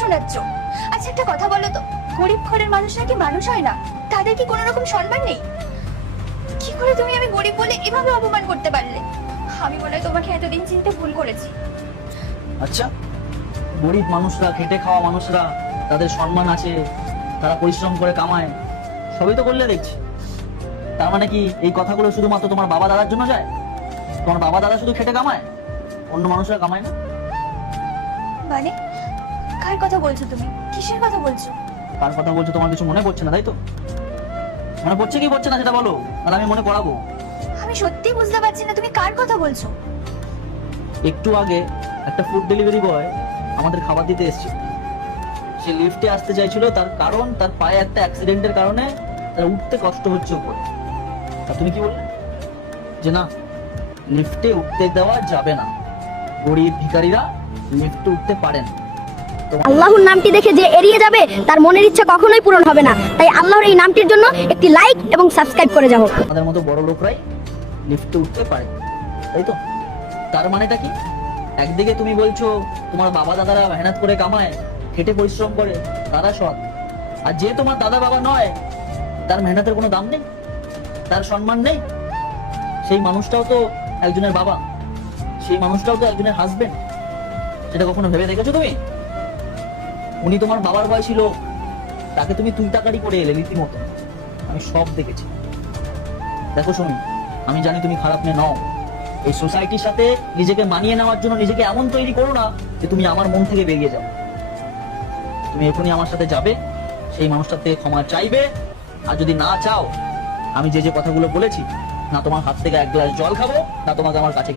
শোনাচ্ছ? আচ্ছা একটা কথা বলো তো, গরিব ঘরের মানুষরা কি মানুষ হয় না? তাদের কি কোনো রকম সম্মান নেই? কি করে তুমি আমি গরিব বলে এভাবে অপমান করতে পারলে? আমি মনে হয় তোমাকে এতদিন চিনতে ভুল করেছি। আচ্ছা, গরিব মানুষরা, খেটে খাওয়া মানুষরা, তাদের সম্মান আছে, তারা পরিশ্রম করে কামায়, সবই তো করলে দেখছি। তার মানে কি এই কথাগুলো শুধুমাত্র তোমার বাবা দাদার জন্য যায়? তোমার বাবা দাদা শুধু খেটে কামায়, অন্য মানুষরা কামায় না? মানে কার কথা বলছো তুমি? কিসের কথা বলছো? কার কথা বলছো তোমার কিছু মনে পড়ছে না, তাই তো? মনে পড়ছে কি পড়ছে না সেটা বলো, তাহলে আমি মনে করাবো। আমি সত্যি বুঝতে পারছি না তুমি কার কথা বলছো। একটু আগে একটা ফুড ডেলিভারি বয় আমাদের খাবার দিতে এসেছিল। সে লিফটে আসতে চাইছিল, তার কারণ তার পায়ে একটা অ্যাক্সিডেন্টের কারণে তার উঠতে কষ্ট হচ্ছে উপরে। তা তুমি কি বললে? যে না, লিফটে উঠতে দেওয়া যাবে না, গরিব ভিখারিরা লিফটে উঠতে পারেন। আল্লাহর নামটি দেখে যে এড়িয়ে যাবে তার মনের ইচ্ছা কখনোই পূরণ হবে না। তাই আল্লাহর এই নামটির জন্য একটি লাইক এবং সাবস্ক্রাইব করে যাও। আমাদের মতো বড় লোকরাই লিফটে উঠতে পারে, তাই তো? তার মানেটা কি? একদিকে তুমি বলছো তোমার বাবা দাদারা মেহনত করে কামায়, খেটে পরিশ্রম করে, তারা সৎ। আর যে তোমার দাদা বাবা নয়, তার মেহনতের কোনো দাম নেই, তার সম্মান নেই। সেই মানুষটাও তো একজনের বাবা, সেই মানুষটাও তো একজনের হাজবেন্ড। সেটা কখনো ভেবে দেখেছো তুমি? উনি তোমার বাবার বয়সী লোক, তাকে তুমি তুই টাকারি করে এলে রীতিমতো। আমি সব দেখেছি। দেখো শুনুন, আমি জানি তুমি খারাপ মেয়ে নও। এই সোসাইটির সাথে নিজেকে মানিয়ে নেওয়ার জন্য নিজেকে এমন তৈরি করো না যে তুমি আমার মন থেকে বেরিয়ে যাও। তুমি এখনই আমার সাথে যাবে, সেই মানুষটার থেকে ক্ষমা চাইবে। আর যদি না চাও, আমি যে যে কথাগুলো বলেছি, না তোমার হাত থেকে এক গ্লাস জল খাবো, না তোমাকে আমার কাছে